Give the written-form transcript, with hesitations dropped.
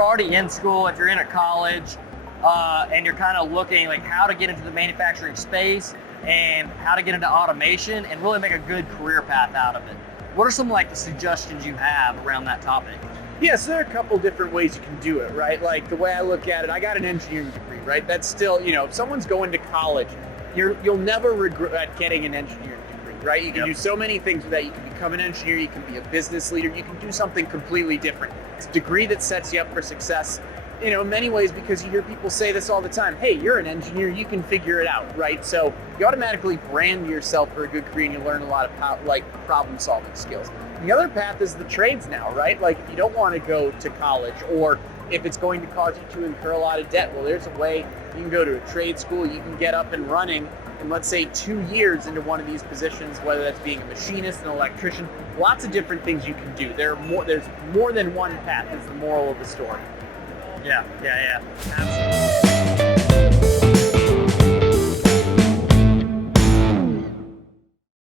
you're already in school, if you're in a college, and you're kind of looking like how to get into the manufacturing space and how to get into automation and really make a good career path out of it, what are some like the suggestions you have around that topic? Yeah, so there are a couple different ways you can do it, right? Like the way I look at it, I got an engineering degree, right? That's still, you know, if someone's going to college, you'll never regret getting an engineering degree, right? You can do so many things with that. You can become an engineer, you can be a business leader, you can do something completely different. It's a degree that sets you up for success, you know, in many ways, because you hear people say this all the time. Hey, you're an engineer, you can figure it out, right? So you automatically brand yourself for a good career and you learn a lot of problem solving skills. The other path is the trades now, right? Like if you don't want to go to college, or if it's going to cause you to incur a lot of debt, well, there's a way you can go to a trade school, you can get up and running in, let's say, 2 years into one of these positions, whether that's being a machinist, an electrician, lots of different things you can do. There's more than one path is the moral of the story. Yeah, absolutely.